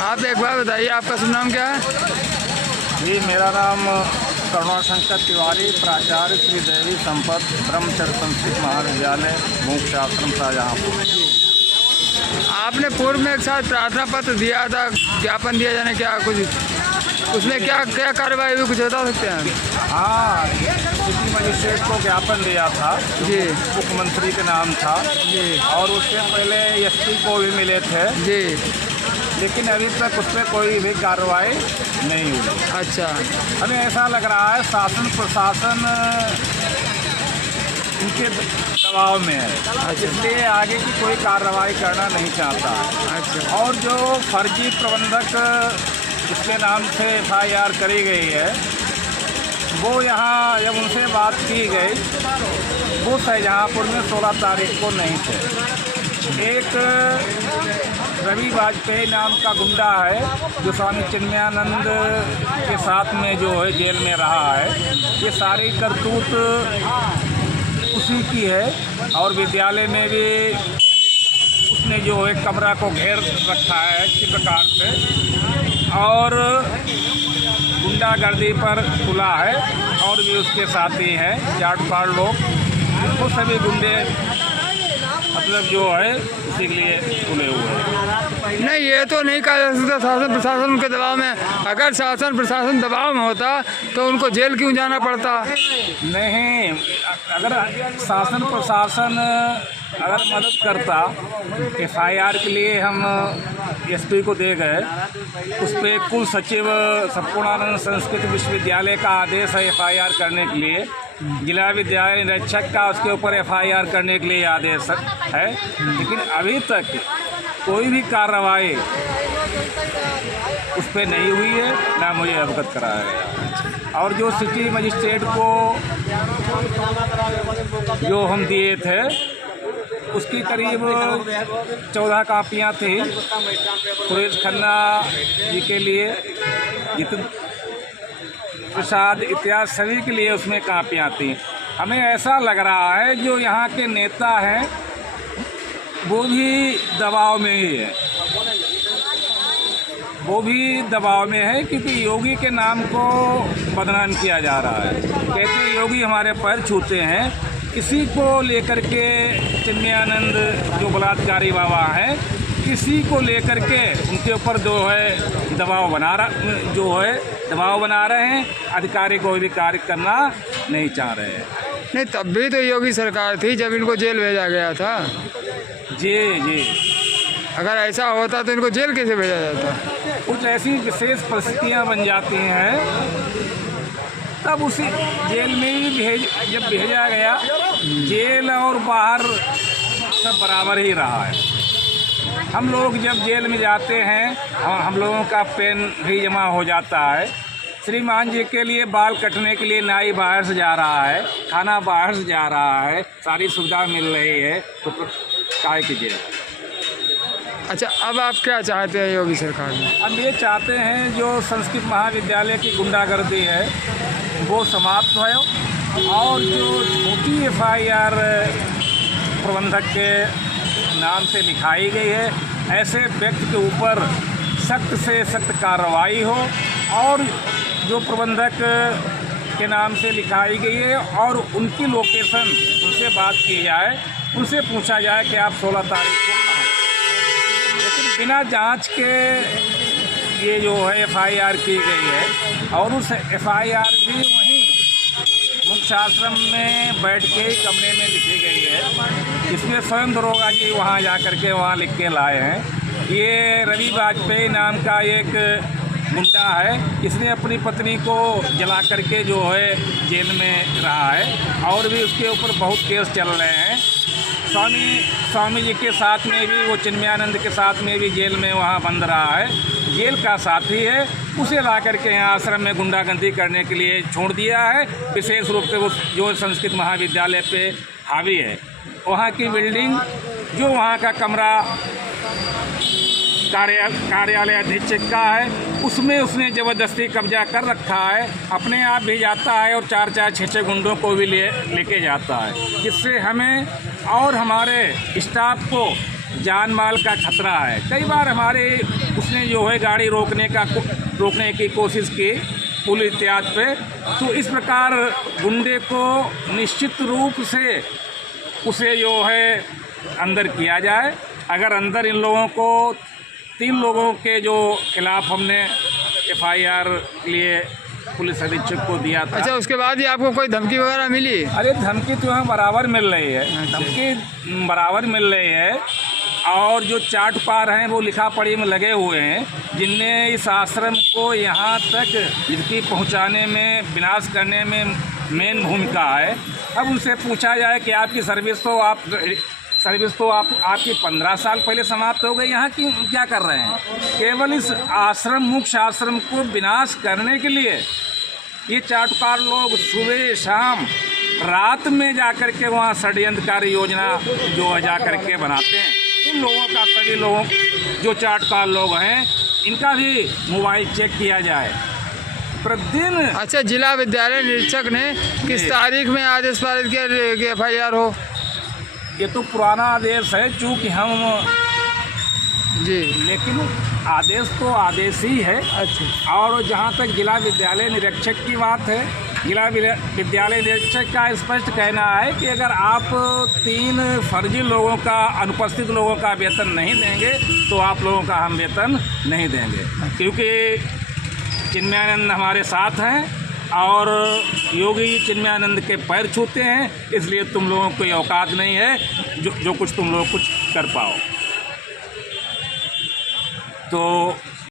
आप एक बार बताइए, आपका शुभ नाम क्या है? जी, मेरा नाम करुणाशंकर तिवारी, प्राचार्य श्री देवी संपत ब्रह्मचर्य संस्कृत महाविद्यालय, मुख्य आश्रम शाहजहाँपुर। आपने पूर्व में एक साथ प्रार्थना पत्र दिया था, ज्ञापन दिया जाने, क्या कुछ उसमें क्या क्या कार्रवाई हुई, कुछ बता सकते हैं? हाँ, सिटी मजिस्ट्रेट को ज्ञापन दिया था जी मुख्यमंत्री के नाम था जी और उससे पहले एसपी को भी मिले थे, जी। लेकिन अभी तक उस पर कोई भी कार्रवाई नहीं हुई। अच्छा, हमें ऐसा लग रहा है शासन प्रशासन उनके दबाव में है, इसलिए आगे की कोई कार्रवाई करना नहीं चाहता। अच्छा। और जो फर्जी प्रबंधक जिसके नाम से एफआईआर करी गई है, वो यहाँ जब उनसे बात की गई, वो शाहजहाँपुर में 16 तारीख को नहीं थे। एक रवि वाजपेयी नाम का गुंडा है जो स्वामी चिन्मयानंद के साथ में जो है जेल में रहा है। ये सारी करतूत उसी की है और विद्यालय में भी उसने जो है कमरा को घेर रखा है अच्छी प्रकार से और गुंडागर्दी पर खुला है। और भी उसके साथी हैं जाटपाड़ लोग, वो सभी गुंडे मतलब जो है उसी के लिए खुले हुए हैं। नहीं, ये तो नहीं कहा जा सकता शासन प्रशासन उनके दबाव में। अगर शासन प्रशासन दबाव में होता तो उनको जेल क्यों जाना पड़ता? नहीं, अगर शासन प्रशासन अगर मदद करता, एफआईआर के लिए हम एसपी को दे गए, उस पर कुल सचिव संपूर्णानंद संस्कृत विश्वविद्यालय का आदेश है एफआईआर करने के लिए, जिला विद्यालय निरीक्षक का उसके ऊपर एफआईआर करने के लिए आदेश है, लेकिन अभी तक कोई भी कार्रवाई उस पर नहीं हुई है, ना मुझे अवगत कराया गया। और जो सिटी मजिस्ट्रेट को जो हम दिए थे, उसकी करीब 14 कापियाँ थी। सुरेश खन्ना जी के लिए, जितिन प्रसाद इत्यादि सभी के लिए उसमें कापियाँ थी। हमें ऐसा लग रहा है जो यहाँ के नेता हैं वो भी दबाव में ही है, वो भी दबाव में है, क्योंकि योगी के नाम को बदनाम किया जा रहा है। कहते योगी हमारे पैर छूते हैं, किसी को लेकर के चिन्मयानंद जो बलात्कारी बाबा हैं, किसी को लेकर के उनके ऊपर जो है दबाव बना रहे हैं। अधिकारी कोई भी कार्य करना नहीं चाह रहे हैं। नहीं, तब भी तो योगी सरकार थी जब इनको जेल भेजा गया था। जी जी, अगर ऐसा होता तो इनको जेल कैसे भेजा जाता? कुछ ऐसी विशेष परिस्थितियां बन जाती हैं, तब उसी जेल में भी जब भेजा गया, जेल और बाहर सब बराबर ही रहा है। हम लोग जब जेल में जाते हैं, हम लोगों का पेन भी जमा हो जाता है। श्रीमान जी के लिए बाल कटने के लिए नाई बाहर से जा रहा है, खाना बाहर से जा रहा है, सारी सुविधा मिल रही है, तो काय कीजिए। अच्छा, अब आप क्या चाहते हैं योगी सरकार में? अब ये चाहते हैं जो संस्कृत महाविद्यालय की गुंडागर्दी है वो समाप्त हो, और जो झूठी एफआईआर प्रबंधक के नाम से लिखाई गई है, ऐसे व्यक्ति के ऊपर सख्त से सख्त कार्रवाई हो, और जो प्रबंधक के नाम से लिखाई गई है और उनकी लोकेशन उनसे बात की जाए, उनसे पूछा जाए कि आप 16 तारीख को कहाँ। लेकिन बिना जांच के ये जो है एफआईआर की गई है, और उस एफआईआर भी वहीं मुख्य आश्रम में बैठ के कमरे में लिखी गई है। इसमें स्वयं दरोगा जी वहाँ जा कर के वहाँ लिख के लाए हैं। ये रवि वाजपेयी नाम का एक गुंडा है, इसने अपनी पत्नी को जला करके जो है जेल में रहा है, और भी उसके ऊपर बहुत केस चल रहे हैं। स्वामी जी के साथ में भी, वो चिन्मयानंद के साथ में भी जेल में वहाँ बंद रहा है, जेल का साथी है, उसे ला करके यहाँ आश्रम में गुंडागर्दी करने के लिए छोड़ दिया है। विशेष रूप से वो जो संस्कृत महाविद्यालय पे हावी है, वहाँ की बिल्डिंग, जो वहाँ का कमरा कार्यालय अधीक्षक का है, उसमें उसने ज़बरदस्ती कब्जा कर रखा है। अपने आप भी जाता है और 4-4, 6-6 गुंडों को भी लेके जाता है, जिससे हमें और हमारे स्टाफ को जान माल का खतरा है। कई बार हमारे उसने जो है गाड़ी रोकने की कोशिश की पुलिस इत्याद पे। तो इस प्रकार गुंडे को निश्चित रूप से उसे जो है अंदर किया जाए। अगर अंदर इन लोगों को 3 लोगों के जो खिलाफ हमने FIR लिए पुलिस अधीक्षक को दिया था। अच्छा, उसके बाद ही आपको कोई धमकी वगैरह मिली? अरे धमकी तो यहाँ बराबर मिल रही है, धमकी बराबर मिल रही है। और जो चाटपार हैं वो लिखा पढ़ी में लगे हुए हैं, जिनने इस आश्रम को यहाँ तक इसकी पहुँचाने में, विनाश करने में मेन भूमिका है। अब उनसे पूछा जाए कि आपकी सर्विस तो आपकी 15 साल पहले समाप्त हो गई, यहाँ की क्या कर रहे हैं? केवल इस आश्रम, मुख्य आश्रम को विनाश करने के लिए ये चाटपार लोग सुबह शाम रात में जाकर के वहाँ षड्यंत्रकारी योजना जो है जाकर के बनाते हैं। इन लोगों का, सभी लोगों जो चाटपार लोग हैं, इनका भी मोबाइल चेक किया जाए प्रतिदिन। अच्छा, जिला विद्यालय निरीक्षक ने किस तारीख में आदेश पारित किया कि FIR हो? ये तो पुराना आदेश है, चूँकि हम जी, लेकिन आदेश तो आदेश ही है। अच्छा, और जहाँ तक जिला विद्यालय निरीक्षक की बात है, जिला विद्यालय निरीक्षक का स्पष्ट कहना है कि अगर आप 3 फर्जी लोगों का, अनुपस्थित लोगों का वेतन नहीं देंगे तो आप लोगों का हम वेतन नहीं देंगे। क्योंकि चिन्मयानंद हमारे साथ हैं और योगी चिन्मयानंद के पैर छूते हैं, इसलिए तुम लोगों को औकात नहीं है जो कुछ तुम लोग कुछ कर पाओ। तो